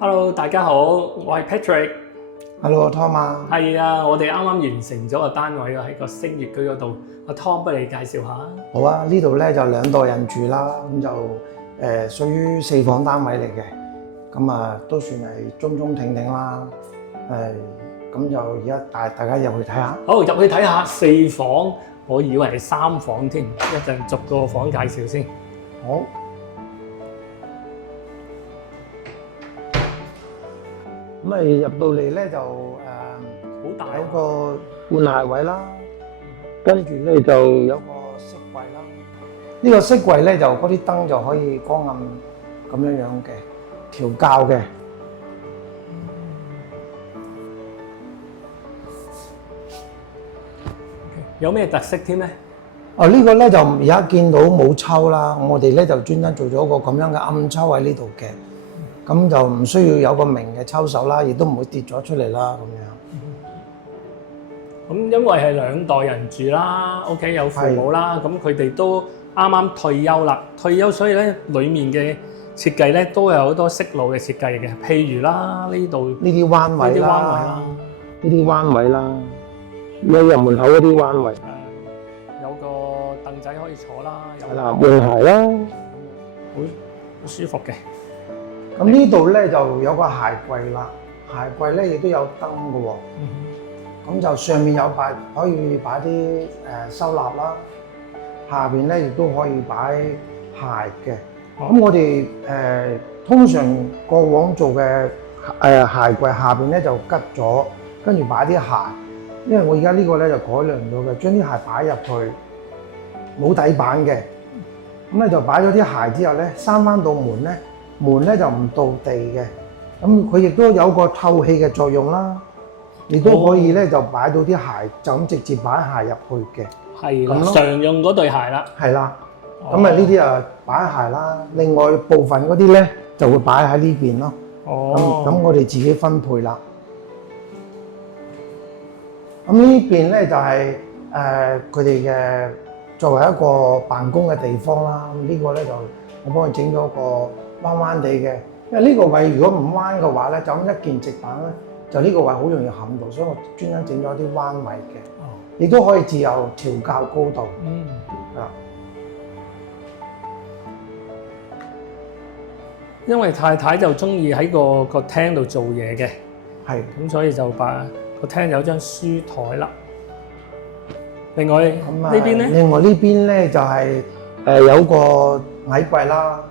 Hello，大家好，我係 Patrick。Hello Tom 啊，係啊，我哋啱啱完成咗個單位啊，喺個星月居嗰度。阿 Tom，不如你介紹下。好啊，呢度咧就2代人住啦，咁就屬於4房單位嚟嘅，咁啊都算係中挺啦，咁就而家大家入去睇下。好，入去睇下4房，我以為係3房添，一陣逐個房介紹先。好，咁啊入到嚟咧就好大有個換鞋位啦，跟住咧就有個飾櫃啦。呢個飾櫃咧就嗰啲燈就可以光暗咁樣嘅，調校嘅。有咩特色添咧？呢個咧就而家見到冇抽啦，我哋咧就專登做咗個咁樣嘅暗抽喺呢度嘅，咁就唔需要有個明嘅抽手啦，亦都唔會跌咗出嚟啦咁樣。咁因為係2代人住啦，屋企有父母啦，咁佢哋都啱啱退休啦，所以咧裡面嘅設計咧都有好多識路嘅設計嘅，譬如啦呢度呢啲彎位啦，呢啲彎位啦，入門口嗰啲彎位，有個凳仔可以坐啦，係啦，換鞋啦，好舒服嘅。咁呢度咧就有個鞋櫃啦，鞋櫃咧亦都有燈嘅喎。咁就上面有可以擺啲收納啦，下邊咧亦都可以擺鞋嘅。咁我哋通常過往做嘅鞋櫃下邊咧就吉咗，跟住擺啲鞋。因為我而家呢個咧就改良咗嘅，將啲鞋擺入去冇底板嘅。咁咧就擺咗啲鞋之後咧，閂翻到門咧就唔到地嘅。咁佢亦都有個透氣嘅作用啦。你都可以咧就擺到啲鞋，就咁直接擺鞋入去嘅。係啦，常用嗰對鞋啦。係啦，咁啊呢啲啊擺鞋啦，另外部分嗰啲咧就會擺喺呢邊咯。咁我哋自己分配啦。咁呢邊咧就係佢哋嘅作為一個辦公嘅地方啦。咁呢個咧就我幫佢整咗個彎彎地嘅，因為呢個位如果唔彎嘅話咧，就咁一件直板咧。就呢個位好容易冚到，所以我專登整咗啲彎位嘅，亦都可以自由調校高度。因為太太就中意喺個廳度做嘢嘅，咁所以就把個廳有張書台啦。另外呢邊咧？另外呢邊咧就係有個矮櫃啦，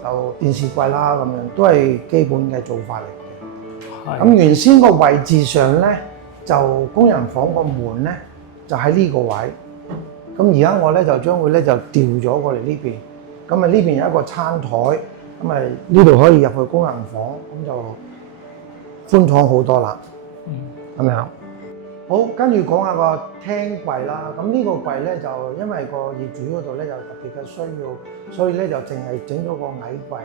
就電視櫃啦，咁樣都係基本嘅做法嚟。咁原先個位置上咧，就工人房個門咧就喺呢個位。咁而家我咧就將佢咧就調咗過嚟呢邊。咁啊呢邊有一個餐台，咁啊呢度可以入去工人房，咁就寬敞好多啦。咁樣好，跟住講下個廳櫃啦。咁呢個櫃咧就因為個業主嗰度咧有特別嘅需要，所以咧就淨係整咗個矮櫃。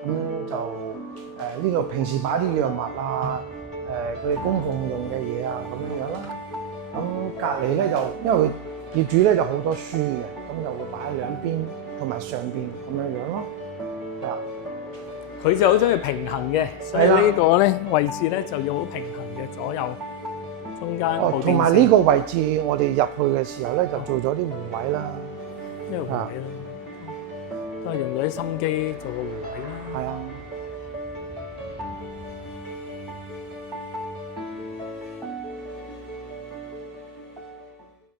咁就呢度平時擺啲藥物啊，佢哋公共用嘅嘢啊咁樣樣啦。咁隔離咧就因為佢業主咧就好多書嘅，咁就會擺喺兩邊同埋上邊咁樣樣咯。係啦，佢就好中意平衡嘅，所以呢個咧位置咧就要好平衡嘅，左右中間冇電視。同埋呢個位置我哋入去嘅時候咧就做咗啲護位啦。咩護位咧？都係用咗啲心機做個護位啦。係啊，